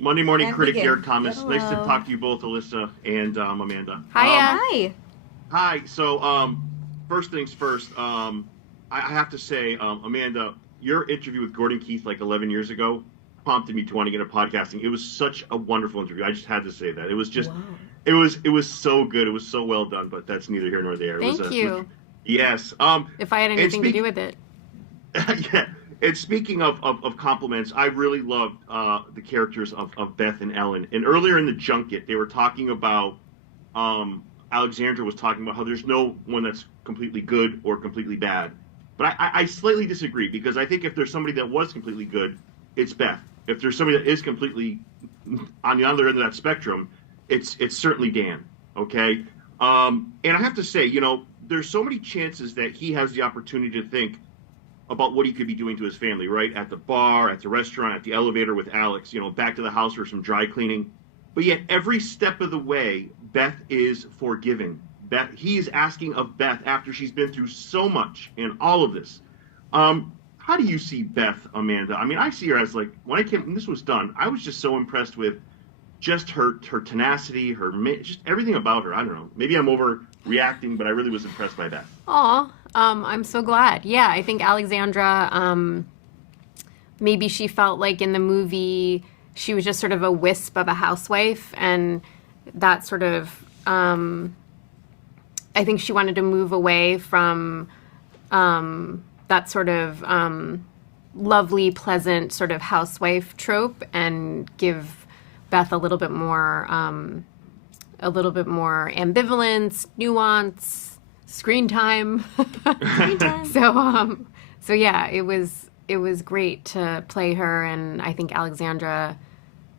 Monday Morning And Critic begin. Eric Thomas. Hello. Nice to talk to you both, Alyssa and Amanda. Hiya. Hi. Hi. So, first things first. I have to say, Amanda, your interview with Gordon Keith like 11 years ago prompted me to want to get into podcasting. It was such a wonderful interview. I just had to say that. It was just, Wow. it was so good. It was so well done. But that's neither here nor there. Thank you. Yes. If I had anything to do with it. Yeah. And speaking of compliments, I really loved the characters of Beth and Ellen. And earlier in the junket, they were talking about, Alexandra was talking about how there's no one that's completely good or completely bad. But I slightly disagree, because I think if there's somebody that was completely good, it's Beth. If there's somebody that is completely on the other end of that spectrum, it's certainly Dan. Okay? And I have to say, you know, there's so many chances that he has the opportunity to think about what he could be doing to his family, right? At the bar, at the restaurant, at the elevator with Alex, you know, back to the house for some dry cleaning. But yet every step of the way, Beth is forgiving. He is asking of Beth after she's been through so much in all of this. How do you see Beth, Amanda? I mean, I see her as like, when this was done, I was just so impressed with just her tenacity, just everything about her. I don't know. Maybe I'm overreacting, but I really was impressed by Beth. Aw, I'm so glad. Yeah, I think Alexandra, maybe she felt like in the movie she was just sort of a wisp of a housewife, and that sort of, I think she wanted to move away from that sort of lovely, pleasant sort of housewife trope and give Beth a little bit more ambivalence, nuance, screen time. Screen time. So yeah, it was great to play her, and I think Alexandra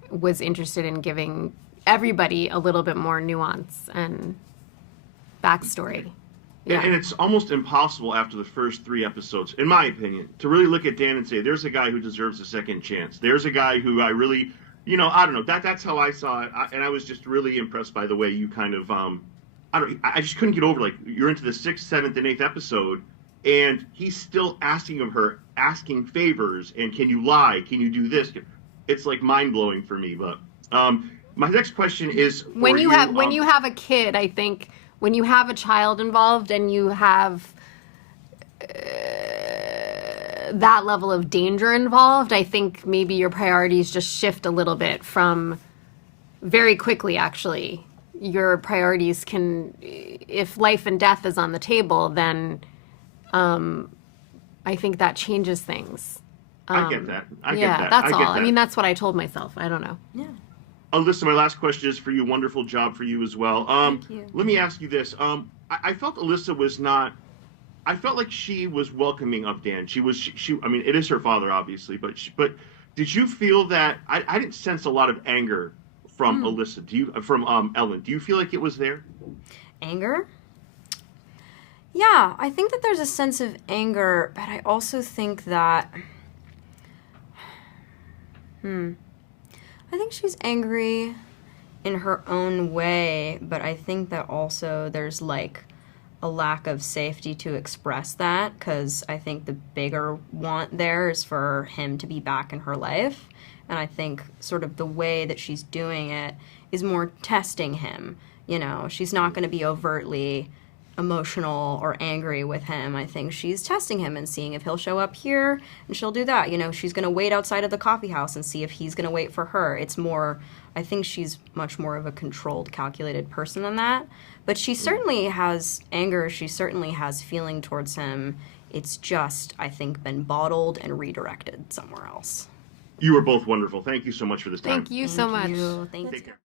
was interested in giving everybody a little bit more nuance and backstory. Yeah. And it's almost impossible after the first 3 episodes, in my opinion, to really look at Dan and say, there's a guy who deserves a second chance. There's a guy who I really, you know, I don't know. That's how I saw it. And I was just really impressed by the way you kind of, I just couldn't get over, like, you're into the 6th, 7th, and 8th episode, and he's still asking of her, asking favors, and can you lie? Can you do this? It's like mind-blowing for me. But my next question is for when you have a kid, I think when you have a child involved and you have that level of danger involved, I think maybe your priorities just shift a little bit from very quickly, actually. Your priorities can, if life and death is on the table, then I think that changes things. I get that. I get that. That's all. That. I mean, that's what I told myself. I don't know. Yeah. Alyssa, my last question is for you. Wonderful job for you as well. Thank you. Let me ask you this. I felt Alyssa was not. I felt like she was welcoming of Dan. She I mean, it is her father, obviously, but did you feel that? I didn't sense a lot of anger from Alyssa. From Ellen? Do you feel like it was there? Anger? Yeah, I think that there's a sense of anger, but I also think that I think she's angry in her own way, but I think that also there's like a lack of safety to express that, because I think the bigger want there is for him to be back in her life, and I think sort of the way that she's doing it is more testing him. You know, she's not going to be overtly emotional or angry with him. I think she's testing him and seeing if he'll show up here, and she'll do that. You know, she's going to wait outside of the coffee house and see if he's going to wait for her. It's more, I think she's much more of a controlled, calculated person than that. But she certainly has anger. She certainly has feeling towards him. It's just, I think, been bottled and redirected somewhere else. You were both wonderful. Thank you so much for this time. Thank you so much. Thank you. Take care.